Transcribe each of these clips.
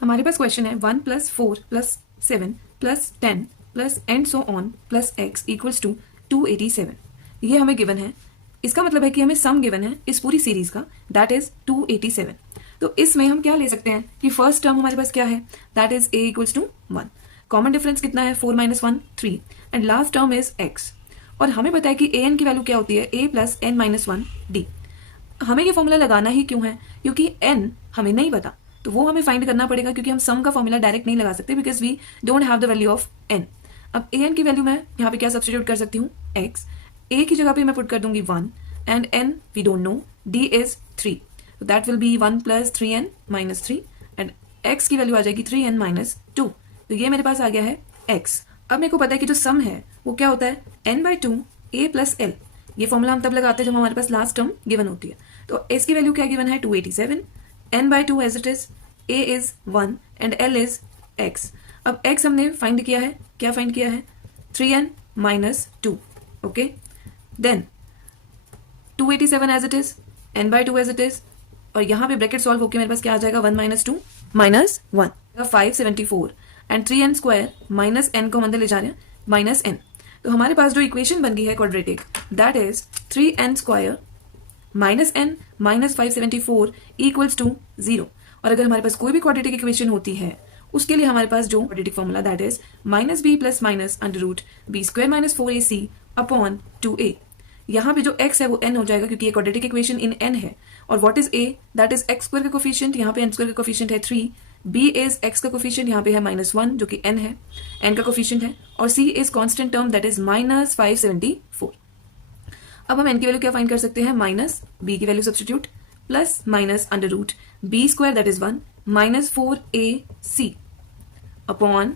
हमारे पास क्वेश्चन है 1 + 4 + 7 + 10 + and so on + x = 287। ये हमें गिवन है। इसका मतलब है कि हमें सम गिवन है इस पूरी सीरीज का, दैट इज 287। तो इसमें हम क्या ले सकते हैं कि फर्स्ट टर्म हमारे पास क्या है, that is a = 1। Common difference कितना है, 4 - 1 3, and last term is x। और हमें पता है कि a n की वैल्यू क्या होती है, a + n - 1 d। हमें ये फॉर्मूला लगाना ही क्यों है, क्योंकि n हमें नहीं पता, तो वो हमें फाइंड करना पड़ेगा, क्योंकि हम सम का फॉर्मूला डायरेक्ट नहीं लगा सकते because we don't have the value of n। अब a n की वैल्यू मैं यहाँ पे क्या सब्स्टिट्यूट कर सकती हूँ, x। a की जगह पे मैं पुट कर दूंगी 1 and n we don't know, d is 3, तो that will be 1 + 3n - 3 and x की वैल्यू आ जाएगी 3n - 2। तो ये मेरे पास आ गया है x। अब मेरे को पता है कि जो सम है वो क्या होता है, n/2 a + l। ये फॉर्मूला हम तब लगाते हैं जब हमारे पास लास्ट टर्म गिवन होती है। तो s की वैल्यू क्या गिवन है, 287, n/2 as it is, a is 1 and l is x। अब x हमने फाइंड किया है, क्या फाइंड किया है, 3n - 2। Okay, then 287 as it is, n/2 as it is, और यहाँ पे ब्रैकेट सॉल्व होकर मेरे पास क्या आ जाएगा, 1 - 2 - 1 574 एंड 3n² माइनस n को हम अंदर ले जा रहे हैं -n। तो हमारे पास जो इक्वेशन बन गई है quadratic, that is 3n² -n - 574 = 0। और अगर हमारे पास कोई भी क्वाड्रेटिक इक्वेशन होती है उसके लिए हमारे पास जो quadratic formula, that is -b + -√b² - 4ac upon 2a। यहाँ पे जो x है वो n हो जाएगा क्योंकि ये क्वाड्रेटिक इक्वेशन इन n है। और what is a, that is x² का कोफिशिएंट, यहाँ पे n² का कोफिशिएंट है 3, b इज x का कोफिशिएंट, यहाँ पे है -1 जो कि n है, n का कोफिशिएंट है, और c is constant term, that is -574। अब हम n की वैल्यू क्या फाइंड कर सकते हैं, -b की value substitute plus -√b², that is 1 -4ac upon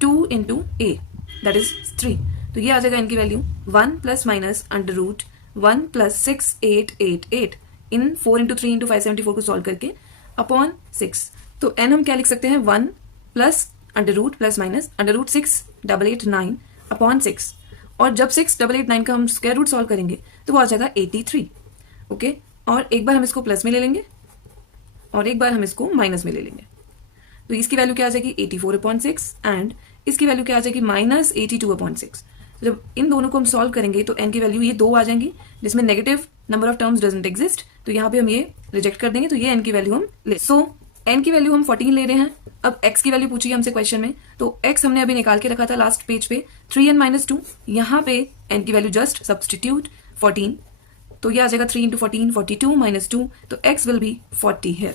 2 × a, that is 3। तो ये आ जाएगा n की वैल्यू 1 + -√1 + 6888 इन 4 × 3 × 574 को सॉल्व करके अपॉन 6। तो n हम क्या लिख सकते हैं, 1 + √ + -√68889 अपॉन 6। और जब 6889 का हम स्क्वायर रूट सॉल्व करेंगे तो वो आ जाएगा 83। ओके, और एक बार हम इसको प्लस में ले लेंगे और एक बार हम इसको माइनस में ले लेंगे। तो इसकी वैल्यू क्या आ जाएगी, 84/6 एंड इसकी वैल्यू क्या आ जाएगी, -82/6। जब इन दोनों को हम सॉल्व करेंगे तो n की वैल्यू ये 2 आ जाएंगी, जिसमें negative number of terms doesn't exist, तो यहाँ पे हम ये रिजेक्ट कर देंगे, तो ये n की वैल्यू हम ले। सो n की वैल्यू हम 14 ले रहे हैं। अब x की वैल्यू पूछी है हमसे क्वेश्चन में, तो x हमने अभी निकाल के रखा था लास्ट पेज पे 3n - 2। यहाँ पे n की वैल्यू जस्ट सब्स्टिट्यूट 14, तो ये आ जाएगा 3 × 14 42 - 2, तो x विल बी 40 हियर।